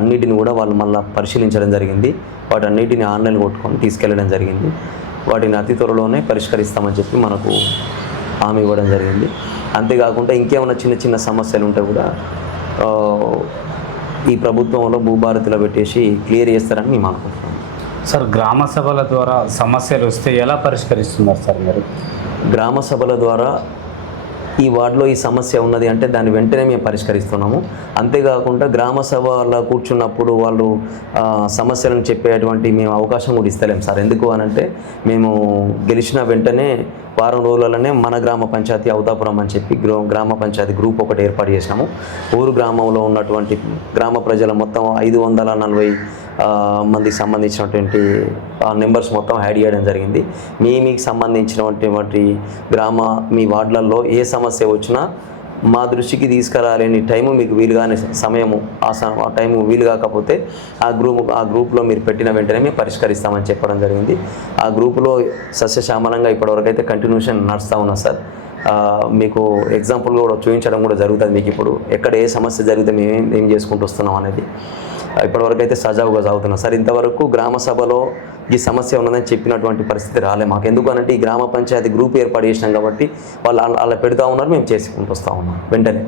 అన్నిటిని కూడా వాళ్ళు మళ్ళీ పరిశీలించడం జరిగింది. వాటన్నిటిని ఆన్లైన్ కొట్టుకొని తీసుకెళ్ళడం జరిగింది. వాటిని అతి త్వరలోనే పరిష్కరిస్తామని చెప్పి మనకు హామీ ఇవ్వడం జరిగింది. అంతేకాకుండా ఇంకేమైనా చిన్న సమస్యలు ఉంటే కూడా ఈ ప్రభుత్వంలో భూభారతిలో పెట్టేసి క్లియర్ చేస్తారని మేము అనుకుంటున్నాం. సార్, గ్రామ సభల ద్వారా సమస్యలు వస్తే ఎలా పరిష్కరిస్తున్నారు సార్ మీరు? గ్రామ సభల ద్వారా ఈ వార్డులో ఈ సమస్య ఉన్నది అంటే దాన్ని వెంటనే మేము పరిష్కరిస్తున్నాము. అంతేకాకుండా గ్రామ సభలో కూర్చున్నప్పుడు వాళ్ళు సమస్యలను చెప్పేటువంటి మేము అవకాశం కూడా ఇస్తలేము సార్. ఎందుకు అనంటే మేము గెలిచిన వెంటనే వారం రోజులలోనే మన గ్రామ పంచాయతీ అవతాపురం అని చెప్పి గ్రామ పంచాయతీ గ్రూప్ ఒకటి ఏర్పాటు చేసినాము. ఊరు గ్రామంలో ఉన్నటువంటి గ్రామ ప్రజల మొత్తం 540 మందికి సంబంధించినటువంటి నెంబర్స్ మొత్తం యాడ్ చేయడం జరిగింది. మీకు సంబంధించినటువంటి మీ వార్డులలో ఏ సమస్య వచ్చినా మా దృష్టికి తీసుకురాలేని టైము మీకు వీలుగానే సమయము ఆ టైము వీలు కాకపోతే ఆ గ్రూప్లో మీరు పెట్టిన వెంటనే మేము పరిష్కరిస్తామని చెప్పడం జరిగింది. ఆ గ్రూపులో సస్యశ్యామలంగా ఇప్పటివరకు అయితే కంటిన్యూషన్ నడుస్తూ ఉన్నా సార్. మీకు ఎగ్జాంపుల్ కూడా చూపించడం కూడా జరుగుతుంది. మీకు ఇప్పుడు ఎక్కడ ఏ సమస్య జరిగితే మేము ఏం చేసుకుంటూ వస్తున్నాం అనేది ఇప్పటివరకు అయితే సజావుగా సాగుతున్నాం సార్. ఇంతవరకు గ్రామ సభలో ఈ సమస్య ఉన్నదని చెప్పినటువంటి పరిస్థితి రాలే మాకు. ఎందుకు అనంటే ఈ గ్రామ పంచాయతీ గ్రూప్ ఏర్పాటు చేసినాం కాబట్టి వాళ్ళు అలా పెడతా ఉన్నారు, మేము చేసుకుంటూ వస్తూ ఉన్నాం వెంటనే.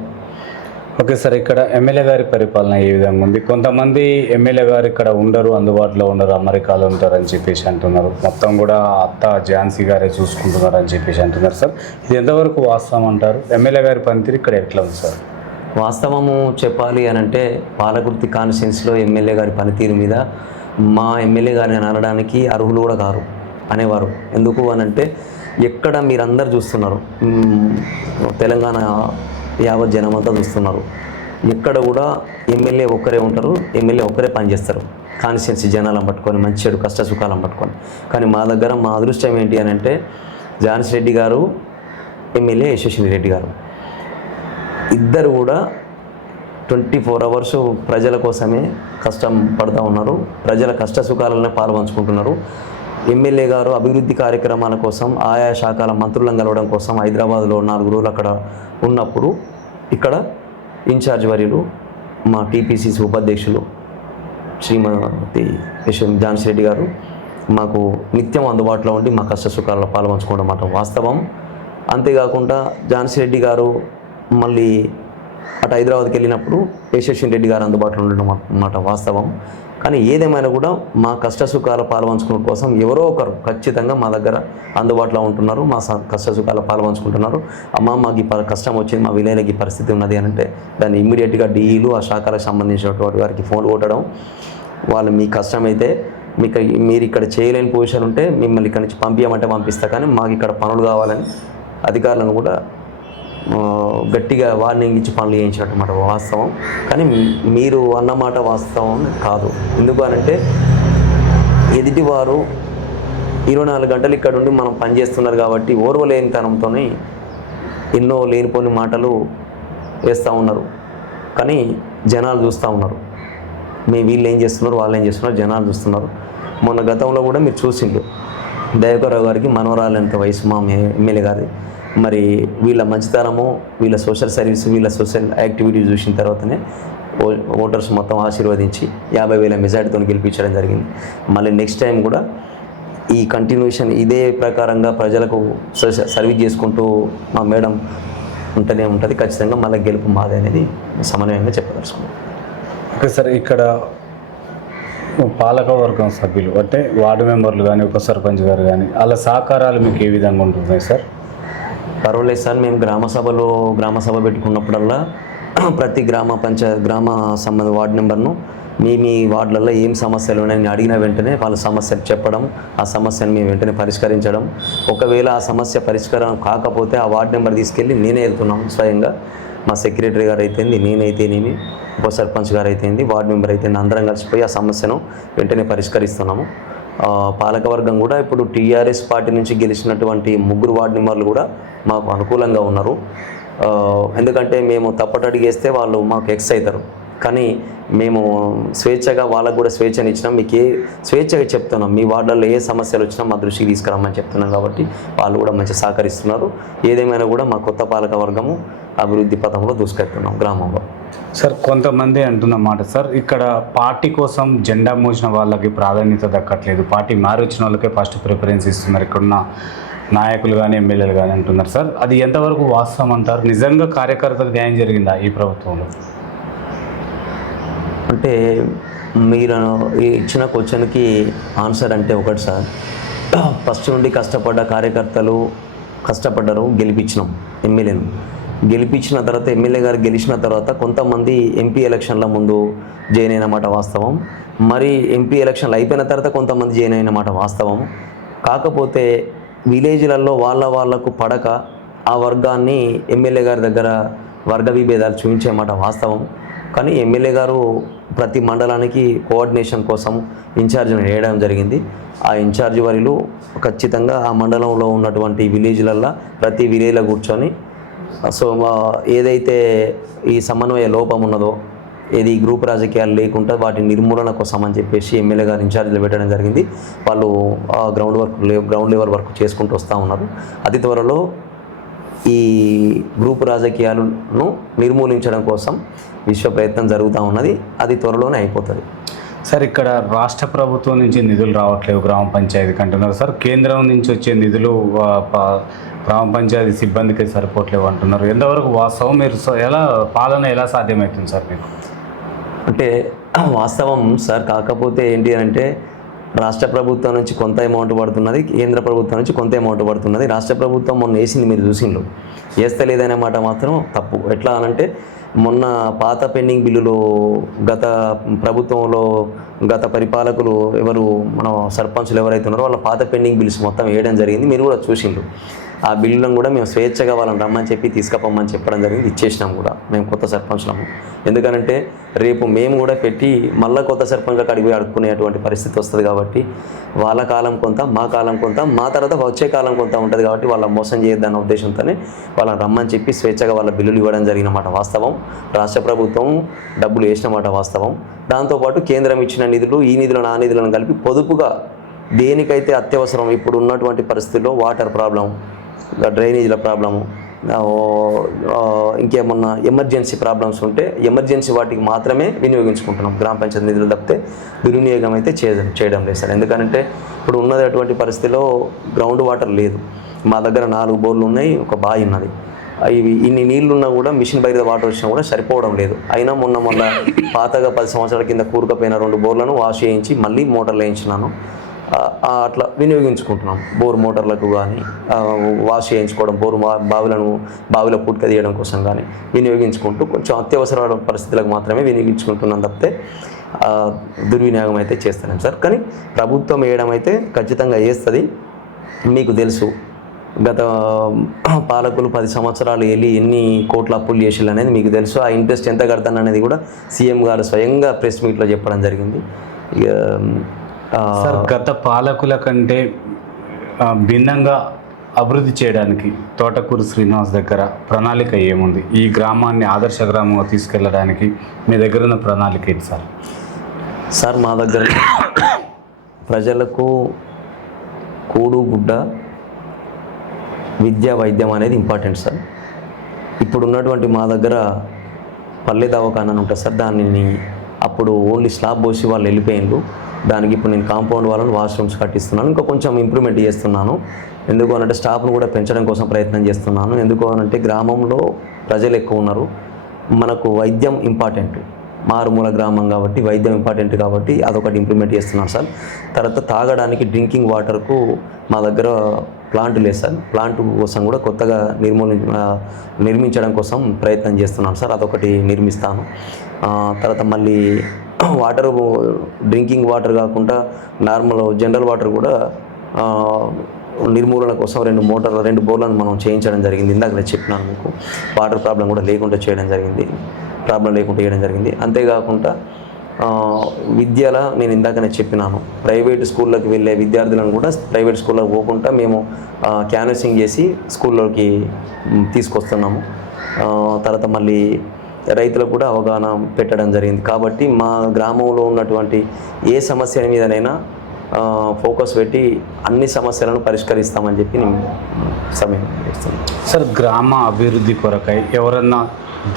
ఓకే సార్, ఇక్కడ ఎమ్మెల్యే గారి పరిపాలన ఏ విధంగా ఉంది? కొంతమంది ఎమ్మెల్యే గారు ఇక్కడ ఉండరు, అందుబాటులో ఉండరు, అమెరికాలో ఉంటారని చెప్పేసి అంటున్నారు. మొత్తం కూడా అత్త ఝాన్సీ గారే చూసుకుంటున్నారు అని చెప్పేసి అంటున్నారు సార్. ఇది ఎంతవరకు వాస్తవం అంటారు? ఎమ్మెల్యే గారి పనితీరు ఇక్కడ ఎట్లా ఉంది సార్? వాస్తవము చెప్పాలి అని అంటే పాలకుర్తి కాన్స్టిట్యున్సీలో ఎమ్మెల్యే గారి పనితీరు మీద మా ఎమ్మెల్యే గారిని అనడానికి అర్హులు కూడా కారు అనేవారు. ఎందుకు అనంటే ఎక్కడ మీరందరూ చూస్తున్నారు, తెలంగాణ యావత్ జనమంతా చూస్తున్నారు, ఎక్కడ కూడా ఎమ్మెల్యే ఒక్కరే ఉంటారు, ఎమ్మెల్యే ఒక్కరే పనిచేస్తారు కాన్స్టిట్యున్సీ జనాలను పట్టుకొని, మంచి చెడు కష్ట సుఖాలను పట్టుకొని. కానీ మా దగ్గర మా అదృష్టం ఏంటి అని అంటే ఝాన్సీ రెడ్డి గారు, ఎమ్మెల్యే యశస్విని రెడ్డి గారు ఇద్దరు కూడా 24 hours ప్రజల కోసమే కష్టం పడుతూ ఉన్నారు, ప్రజల కష్ట సుఖాలనే పాల్పంచుకుంటున్నారు. ఎమ్మెల్యే గారు అభివృద్ధి కార్యక్రమాల కోసం ఆయా శాఖల మంత్రులను కలవడం కోసం హైదరాబాద్లో 4 రోజులు అక్కడ ఉన్నప్పుడు ఇక్కడ ఇన్ఛార్జ్ వర్యులు మా టీపీసీసీ ఉపాధ్యక్షులు శ్రీమతి ఝాన్సీ రెడ్డి గారు మాకు నిత్యం అందుబాటులో ఉండి మా కష్ట సుఖాలలో పాల్పంచుకోవడం మాట వాస్తవం. అంతేకాకుండా ఝాన్సీ రెడ్డి గారు మళ్ళీ అటు హైదరాబాద్కి వెళ్ళినప్పుడు యశస్విని రెడ్డి గారు అందుబాటులో ఉండడం మాట వాస్తవం. కానీ ఏదేమైనా కూడా మా కష్ట సుఖాల పాల్పంచుకోవడం కోసం ఎవరో ఒకరు ఖచ్చితంగా మా దగ్గర అందుబాటులో ఉంటున్నారు, మా కష్ట సుఖాల పాల్పంచుకుంటున్నారు. అమ్మ మాకు ఈ కష్టం వచ్చింది, మా విలేజ్కి ఈ పరిస్థితి ఉన్నది అని అంటే దాన్ని ఇమ్మీడియట్గా డీఈలు ఆ శాఖలకు సంబంధించినటువంటి వారికి ఫోన్లు కొట్టడం, వాళ్ళు మీ కష్టమైతే మీరు ఇక్కడ చేయలేని పొజిషన్ ఉంటే మిమ్మల్ని ఇక్కడి నుంచి పంపించమంటే పంపిస్తా, కానీ మాకు ఇక్కడ పనులు కావాలని అధికారులను కూడా గట్టిగా వార్నింగ్ ఇచ్చి పనులు చేయించినట్టు వాస్తవం. కానీ మీరు అన్నమాట వాస్తవం కాదు. ఎందుకు అనంటే ఎదుటివారు 24 గంటలు ఇక్కడ ఉండి మనం పనిచేస్తున్నారు కాబట్టి ఓర్వలేనితనంతో ఎన్నో లేనిపోని మాటలు వేస్తూ ఉన్నారు. కానీ జనాలు చూస్తూ ఉన్నారు, వీళ్ళు ఏం చేస్తున్నారు, వాళ్ళు ఏం చేస్తున్నారు, జనాలు చూస్తున్నారు. మొన్న గతంలో కూడా మీరు చూసిండ్రు దయాకర్రావు గారికి మనవరాలంత వయసు మా ఎమ్మెల్యే గారి. మరి వీళ్ళ మంచితనము, వీళ్ళ సోషల్ సర్వీస్, వీళ్ళ సోషల్ యాక్టివిటీ చూసిన తర్వాతనే ఓటర్స్ మొత్తం ఆశీర్వదించి 50,000 మెజార్టీతో గెలిపించడం జరిగింది. మళ్ళీ నెక్స్ట్ టైం కూడా ఈ కంటిన్యూషన్ ఇదే ప్రకారంగా ప్రజలకు సర్వీస్ చేసుకుంటూ మా మేడం ఉంటూనే ఉంటుంది. ఖచ్చితంగా మళ్ళీ గెలుపు మాదే అనేది సమన్వయంగా చెప్పదలుచుకున్నాం. ఓకే సార్, ఇక్కడ పాలకవర్గం సభ్యులు అంటే వార్డు మెంబర్లు కానీ ఉప సర్పంచ్ గారు కానీ వాళ్ళ సహకారాలు మీకు ఏ విధంగా ఉంటున్నాయి సార్? పర్వాలేదు సార్. మేము గ్రామ సభ పెట్టుకున్నప్పుడల్లా ప్రతి గ్రామ సంబంధ వార్డు మెంబర్ను మీ వార్డులలో ఏం సమస్యలు ఉన్నాయని అడిగిన వెంటనే వాళ్ళ సమస్యలు చెప్పడం, ఆ సమస్యను మేము వెంటనే పరిష్కరించడం. ఒకవేళ ఆ సమస్య పరిష్కారం కాకపోతే ఆ వార్డు నెంబర్ తీసుకెళ్ళి నేనే వెళ్తున్నాం స్వయంగా. మా సెక్రటరీ గారు అయితేంది, నేనైతేనేమి, ఉప సర్పంచ్ గారు అయితేంది, వార్డు మెంబర్ అయితే అందరం కలిసిపోయి ఆ సమస్యను వెంటనే పరిష్కరిస్తున్నాము. పాలకవర్గం కూడా ఇప్పుడు టీఆర్ఎస్ పార్టీ నుంచి గెలిచినటువంటి 3 వార్డు మెంబర్లు కూడా మాకు అనుకూలంగా ఉన్నారు. ఎందుకంటే మేము తప్పటడిగేస్తే వాళ్ళు మాకు ఎక్స్ అవుతారు, కానీ మేము స్వేచ్ఛగా వాళ్ళకు కూడా స్వేచ్ఛని ఇచ్చినాం. మీకు స్వేచ్ఛగా చెప్తున్నాం, మీ వార్డుల్లో ఏ సమస్యలు వచ్చినా మా దృష్టికి తీసుకురమ్మని చెప్తున్నాం. కాబట్టి వాళ్ళు కూడా మంచి సహకరిస్తున్నారు. ఏదేమైనా కూడా మా కొత్త పాలక వర్గము అభివృద్ధి పథంలో దూసుకెళ్తున్నాం గ్రామంలో. సార్, కొంతమంది అంటున్నమాట సార్, ఇక్కడ పార్టీ కోసం జెండా మోసిన వాళ్ళకి ప్రాధాన్యత దక్కట్లేదు, పార్టీ మారి వచ్చిన వాళ్ళకే ఫస్ట్ ప్రిఫరెన్స్ ఇస్తున్నారు ఇక్కడున్న నాయకులు కానీ ఎమ్మెల్యేలు కానీ అంటున్నారు సార్. అది ఎంతవరకు వాస్తవం అంటారు? నిజంగా కార్యకర్తలకు న్యాయం జరిగిందా ఈ ప్రభుత్వంలో? అంటే మీరు ఇచ్చిన క్వశ్చన్కి ఆన్సర్ అంటే ఒకటి సార్, ఫస్ట్ నుండి కష్టపడ్డ కార్యకర్తలు కష్టపడ్డారు, గెలిపించినాం ఎమ్మెల్యేను. గెలిపించిన తర్వాత ఎమ్మెల్యే గారు గెలిచిన తర్వాత కొంతమంది ఎంపీ ఎలక్షన్ల ముందు జాయిన్ అయిన మాట వాస్తవం. మరి ఎంపీ ఎలక్షన్లు అయిపోయిన తర్వాత కొంతమంది జాయిన్ అయిన మాట వాస్తవం. కాకపోతే విలేజ్లలో వాళ్ళకు పడక ఆ వర్గాన్ని ఎమ్మెల్యే గారి దగ్గర వర్గ విభేదాలు చూపించే మాట వాస్తవం. కానీ ఎమ్మెల్యే గారు ప్రతి మండలానికి కోఆర్డినేషన్ కోసం ఇన్ఛార్జ్ని వేయడం జరిగింది. ఆ ఇన్ఛార్జ్ వారిలు ఖచ్చితంగా ఆ మండలంలో ఉన్నటువంటి విలేజ్లల్లో ప్రతి విలేజ్లో కూర్చొని ఏదైతే ఈ సమన్వయ లోపం ఉన్నదో, ఏది గ్రూప్ రాజకీయాలు లేకుండా వాటి నిర్మూలన కోసం అని చెప్పేసి ఎమ్మెల్యే గారు ఇన్ఛార్జ్లు పెట్టడం జరిగింది. వాళ్ళు గ్రౌండ్ లెవెల్ వర్క్ చేసుకుంటూ వస్తూ ఉన్నారు. అతి త్వరలో ఈ గ్రూపు రాజకీయాలను నిర్మూలించడం కోసం విశ్వ ప్రయత్నం జరుగుతూ ఉన్నది. అది త్వరలోనే అయిపోతుంది. సార్ ఇక్కడ రాష్ట్ర ప్రభుత్వం నుంచి నిధులు రావట్లేవు గ్రామ పంచాయతీకి అంటున్నారు సార్. కేంద్రం నుంచి వచ్చే నిధులు గ్రామ పంచాయతీ సిబ్బందికి సరిపోవట్లేవు అంటున్నారు. ఎంతవరకు వాస్తవం? మీరు ఎలా పాలన ఎలా సాధ్యమవుతుంది సార్ మీకు? అంటే వాస్తవం సార్. కాకపోతే ఏంటి అంటే రాష్ట్ర ప్రభుత్వం నుంచి కొంత అమౌంట్ పడుతున్నది, కేంద్ర ప్రభుత్వం నుంచి కొంత అమౌంట్ పడుతున్నది. రాష్ట్ర ప్రభుత్వం మొన్న వేసింది, మీరు చూసిండ్రు. వేస్తలేదనే మాట మాత్రం తప్పు. ఎట్లా అనంటే మొన్న పాత పెండింగ్ బిల్లులు గత ప్రభుత్వంలో గత పరిపాలకులు ఎవరు మన సర్పంచులు ఎవరైతే ఉన్నారో వాళ్ళ పాత పెండింగ్ బిల్స్ మొత్తం వేయడం జరిగింది. మీరు కూడా చూసిండ్రు. ఆ బిల్లులను కూడా మేము స్వేచ్ఛగా వాళ్ళని రమ్మని చెప్పి తీసుకుపోమని చెప్పడం జరిగింది. ఇచ్చేసినాం కూడా మేము కొత్త సర్పంచ్లము. ఎందుకనంటే రేపు మేము కూడా పెట్టి మళ్ళీ కొత్త సర్పంచ్లకు అడిగి అడుక్కునేటువంటి పరిస్థితి వస్తుంది. కాబట్టి వాళ్ళ కాలం కొంత, మా కాలం కొంత, మా తర్వాత వచ్చే కాలం కొంత ఉంటుంది. కాబట్టి వాళ్ళ మోసం చేయొద్దన్న ఉద్దేశంతోనే వాళ్ళని రమ్మని చెప్పి స్వేచ్ఛగా వాళ్ళ బిల్లులు ఇవ్వడం జరిగినమాట వాస్తవం. రాష్ట్ర ప్రభుత్వం డబ్బులు వేసినమాట వాస్తవం. దాంతోపాటు కేంద్రం ఇచ్చిన నిధులు, ఈ నిధులను, ఆ నిధులను కలిపి పొదుపుగా దేనికైతే అత్యవసరం, ఇప్పుడు ఉన్నటువంటి పరిస్థితుల్లో వాటర్ ప్రాబ్లం, డ్రైనేజీల ప్రాబ్లము, ఇంకేమన్నా ఎమర్జెన్సీ ప్రాబ్లమ్స్ ఉంటే ఎమర్జెన్సీ వాటికి మాత్రమే వినియోగించుకుంటున్నాం. గ్రామ పంచాయతీ నిధులు తప్పితే దుర్వినియోగం అయితే చేయడం లేదు సార్. ఎందుకంటే ఇప్పుడు ఉన్నటువంటి పరిస్థితిలో గ్రౌండ్ వాటర్ లేదు. మా దగ్గర 4 బోర్లు ఉన్నాయి, ఒక బావి ఉన్నది. ఇవి ఇన్ని నీళ్లున్నా కూడా మిషన్ బయట వాటర్ వచ్చినా కూడా సరిపోవడం లేదు. అయినా మొన్న పాతగా 10 సంవత్సరాల కింద కూరుకపోయిన 2 బోర్లను వాష్ చేయించి మళ్ళీ మోటార్లు వేయించినాను. అట్లా వినియోగించుకుంటున్నాం. బోర్ మోటార్లకు కానీ వాష్ చేయించుకోవడం, బావిలో పుట్టుక తీయడం కోసం కానీ వినియోగించుకుంటూ కొంచెం అత్యవసరమైన పరిస్థితులకు మాత్రమే వినియోగించుకుంటున్నాం తప్పితే దుర్వినియోగం అయితే చేస్తున్నాం సార్. కానీ ప్రభుత్వం వేయడం అయితే ఖచ్చితంగా వేస్తుంది. మీకు తెలుసు గత పాలకులు 10 సంవత్సరాలు వెళ్ళి ఎన్ని కోట్ల అప్పులు చేసిళ్ళు అనేది మీకు తెలుసు. ఆ ఇంట్రెస్ట్ ఎంత కడతాను అనేది కూడా సీఎం గారు స్వయంగా ప్రెస్ మీట్లో చెప్పడం జరిగింది. సార్ గత పాలకుల కంటే భిన్నంగా అభివృద్ధి చేయడానికి తోటకూరు శ్రీనివాస్ దగ్గర ప్రణాళిక ఏముంది? ఈ గ్రామాన్ని ఆదర్శ గ్రామంగా తీసుకెళ్ళడానికి మీ దగ్గర ఉన్న ప్రణాళిక ఏంటి సార్? సార్ మా దగ్గర ప్రజలకు కూడు గుడ్డ, విద్య, వైద్యం అనేది ఇంపార్టెంట్ సార్. ఇప్పుడు ఉన్నటువంటి మా దగ్గర పల్లె దవాఖానా అని ఉంటుంది సార్. దానిని అప్పుడు ఓన్లీ స్లాబ్ పోసి వాళ్ళు వెళ్ళిపోయిండ్రు. దానికి ఇప్పుడు నేను కాంపౌండ్ వాళ్ళని వాష్రూమ్స్ కట్టిస్తున్నాను. ఇంకా కొంచెం ఇంప్రూవ్మెంట్ చేస్తున్నాను. ఎందుకు అనంటే స్టాఫ్ను కూడా పెంచడం కోసం ప్రయత్నం చేస్తున్నాను. ఎందుకు అనంటే గ్రామంలో ప్రజలు ఎక్కువ ఉన్నారు. మనకు వైద్యం ఇంపార్టెంట్. మారుమూల గ్రామం కాబట్టి వైద్యం ఇంపార్టెంట్ కాబట్టి అదొకటి ఇంప్లిమెంట్ చేస్తున్నాను సార్. తర్వాత తాగడానికి డ్రింకింగ్ వాటర్కు మా దగ్గర ప్లాంట్ లేదు సార్. ప్లాంట్ కోసం కూడా కొత్తగా నిర్మించడం కోసం ప్రయత్నం చేస్తున్నాను సార్. అదొకటి నిర్మిస్తాను. తర్వాత మళ్ళీ వాటర్, డ్రింకింగ్ వాటర్ కాకుండా నార్మల్ జనరల్ వాటర్ కూడా నిర్మూలన కోసం 2 బోర్లను మనం చేయించడం జరిగింది. ఇందాక చెప్పినాను మీకు. వాటర్ ప్రాబ్లం కూడా లేకుండా చేయడం జరిగింది. అంతేకాకుండా విద్యలో నేను ఇందాకనే చెప్పినాను, ప్రైవేట్ స్కూళ్ళకి వెళ్ళే విద్యార్థులను కూడా ప్రైవేట్ స్కూళ్ళకి పోకుండా మేము క్యాన్వసింగ్ చేసి స్కూల్లోకి తీసుకొస్తున్నాము. తర్వాత మళ్ళీ రైతులకు కూడా అవగాహన పెట్టడం జరిగింది. కాబట్టి మా గ్రామంలో ఉన్నటువంటి ఏ సమస్య మీదనైనా ఫోకస్ పెట్టి అన్ని సమస్యలను పరిష్కరిస్తామని చెప్పి నేను సమయం చేస్తున్నాను సార్. గ్రామ అభివృద్ధి కొరకై ఎవరన్నా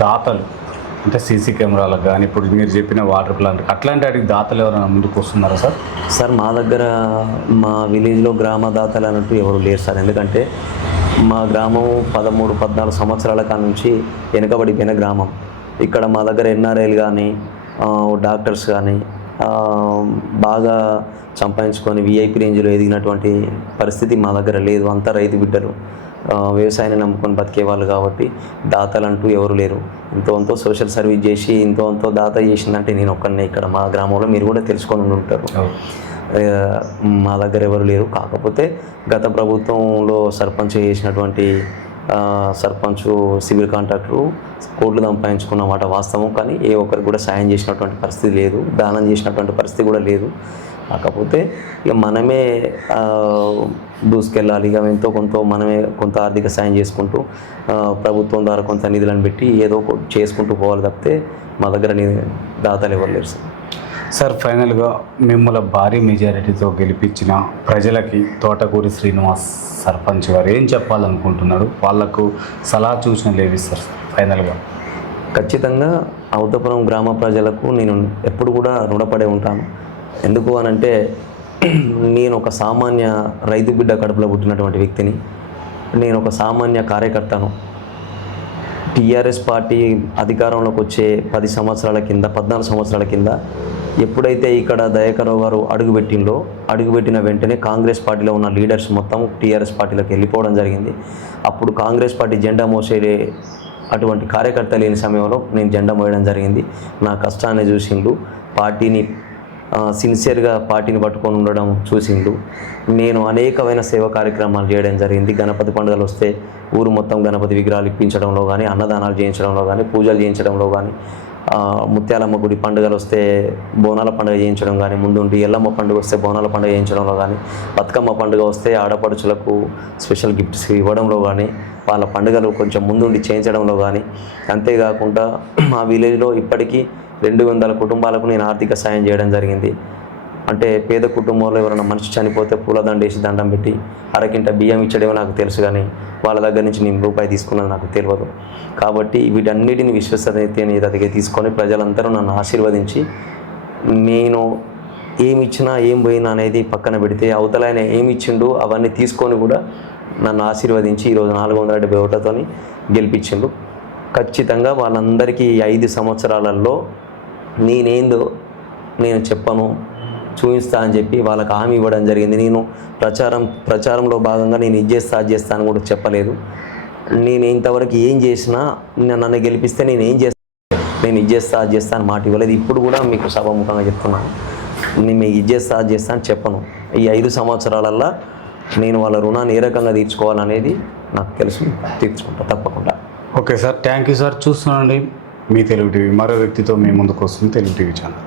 దాతలు అంటే సీసీ కెమెరాలకు కానీ ఇప్పుడు మీరు చెప్పిన వాటర్ ప్లాంట్ అట్లాంటి వాటికి దాతలు ఎవరైనా ముందుకు వస్తున్నారా సార్? సార్ మా దగ్గర మా విలేజ్లో గ్రామ దాతలు అన్నట్టు ఎవరు లేరు సార్. ఎందుకంటే మా గ్రామం 13-14 సంవత్సరాల కాడ నుంచి వెనుకబడిపోయిన గ్రామం. ఇక్కడ మా దగ్గర ఎన్ఆర్ఐలు కానీ డాక్టర్స్ కానీ బాగా సంపాదించుకొని విఐపి రేంజ్లో ఎదిగినటువంటి పరిస్థితి మా దగ్గర లేదు. అంతా రైతు బిడ్డలు, వ్యవసాయాన్ని నమ్ముకొని బతికే వాళ్ళు. కాబట్టి దాతలు అంటూ ఎవరు లేరు. ఎంతో సోషల్ సర్వీస్ చేసి ఎంతో దాత చేసిందంటే నేను ఒక్కనే ఇక్కడ మా గ్రామంలో. మీరు కూడా తెలుసుకొని ఉంటారు. మా దగ్గర ఎవరు లేరు. కాకపోతే గత ప్రభుత్వంలో సర్పంచ్ చేసినటువంటి సర్పంచ్ సివిల్ కాంట్రాక్టరు కోట్లు సంపాదించుకున్న మాట వాస్తవం. కానీ ఏ ఒక్కరికి కూడా సాయం చేసినటువంటి పరిస్థితి లేదు, దానం చేసినటువంటి పరిస్థితి కూడా లేదు. కాకపోతే ఇక మనమే దూసుకెళ్ళాలి. ఇక మనమే కొంత ఆర్థిక సాయం చేసుకుంటూ ప్రభుత్వం ద్వారా కొంత నిధులను పెట్టి ఏదో చేసుకుంటూ పోవాలి తప్పితే మా దగ్గర దాతలు ఎవరు లేరు సార్. సార్ ఫైనల్గా మిమ్మల్ని భారీ మెజారిటీతో గెలిపించిన ప్రజలకి తోటకూరి శ్రీనివాస్ సర్పంచ్ గారు ఏం చెప్పాలనుకుంటున్నాడు, వాళ్లకు సలహా సూచనలు ఏవి సార్ ఫైనల్గా? ఖచ్చితంగా అవతపురం గ్రామ ప్రజలకు నేను ఎప్పుడు కూడా రుణపడే ఉంటాను. ఎందుకు అనంటే నేను ఒక సామాన్య రైతు బిడ్డ కడుపులో పుట్టినటువంటి వ్యక్తిని, నేను ఒక సామాన్య కార్యకర్తను. టీఆర్ఎస్ పార్టీ అధికారంలోకి వచ్చే 10 సంవత్సరాల కింద 14 సంవత్సరాల కింద ఎప్పుడైతే ఇక్కడ దయాకర్రావు గారు అడుగుపెట్టిన వెంటనే కాంగ్రెస్ పార్టీలో ఉన్న లీడర్స్ మొత్తం టీఆర్ఎస్ పార్టీలోకి వెళ్ళిపోవడం జరిగింది. అప్పుడు కాంగ్రెస్ పార్టీ జెండా మోసే అటువంటి కార్యకర్త లేని సమయంలో నేను జెండా మోయడం జరిగింది. నా కష్టాన్ని చూసిండు, పార్టీని సిన్సియర్గా పార్టీని పట్టుకొని ఉండడం చూసిండు. నేను అనేకమైన సేవా కార్యక్రమాలు చేయడం జరిగింది. గణపతి పండుగలు వస్తే ఊరు మొత్తం గణపతి విగ్రహాలు ఇప్పించడంలో కానీ, అన్నదానాలు చేయించడంలో కానీ, పూజలు చేయించడంలో కానీ, ముత్యాలమ్మ గుడి పండుగలు వస్తే బోనాల పండుగ చేయించడం కానీ, ముందుండి ఎల్లమ్మ పండుగ వస్తే బోనాల పండుగ చేయించడంలో కానీ, బతుకమ్మ పండుగ వస్తే ఆడపడుచులకు స్పెషల్ గిఫ్ట్స్ ఇవ్వడంలో కానీ, వాళ్ళ పండుగలు కొంచెం ముందుండి చేయించడంలో కానీ, అంతేకాకుండా మా విలేజ్లో ఇప్పటికీ 200 కుటుంబాలకు నేను ఆర్థిక సాయం చేయడం జరిగింది. అంటే పేద కుటుంబంలో ఎవరైనా మనిషి చనిపోతే పూలదండ వేసి దండం పెట్టి అరకింట బియ్యం ఇచ్చడేమో నాకు తెలుసు, కానీ వాళ్ళ దగ్గర నుంచి నేను రూపాయి తీసుకున్నది నాకు తెలియదు. కాబట్టి వీటన్నిటిని విశ్వసనీయతగా తీసుకొని ప్రజలందరూ నన్ను ఆశీర్వదించి, నేను ఏమి ఇచ్చినా ఏం పోయినా అనేది పక్కన పెడితే అవతల ఆయన ఏమి ఇచ్చిండు అవన్నీ తీసుకొని కూడా నన్ను ఆశీర్వదించి ఈరోజు 470 ఓట్లతో గెలిపించిండు. ఖచ్చితంగా వాళ్ళందరికీ 5 సంవత్సరాలలో నేనేందో నేను చెప్పను, చూపిస్తా అని చెప్పి వాళ్ళకి హామీ ఇవ్వడం జరిగింది. నేను ప్రచారంలో భాగంగా నేను ఇది చేస్తా అని కూడా చెప్పలేదు. నేను ఇంతవరకు ఏం చేసినా నన్ను గెలిపిస్తే నేను ఏం చేస్తాను, నేను ఇది చేస్తా అది చేస్తా అని మాట ఇవ్వలేదు. ఇప్పుడు కూడా మీకు సభాముఖంగా చెప్తున్నాను, నేను మీకు ఇది చేస్తా అది చేస్తా అని చెప్పను. ఈ 5 సంవత్సరాలల్లో నేను వాళ్ళ రుణాన్ని ఏ రకంగా తీర్చుకోవాలనేది నాకు తెలుసు, తీర్చుకుంటా తప్పకుండా. Okay sir, thank you sir. చూస్తున్నాండి మీ తెలుగు టీవీ. మరో వ్యక్తితో మీ ముందుకు వస్తుంది తెలుగు టీవీ ఛానల్.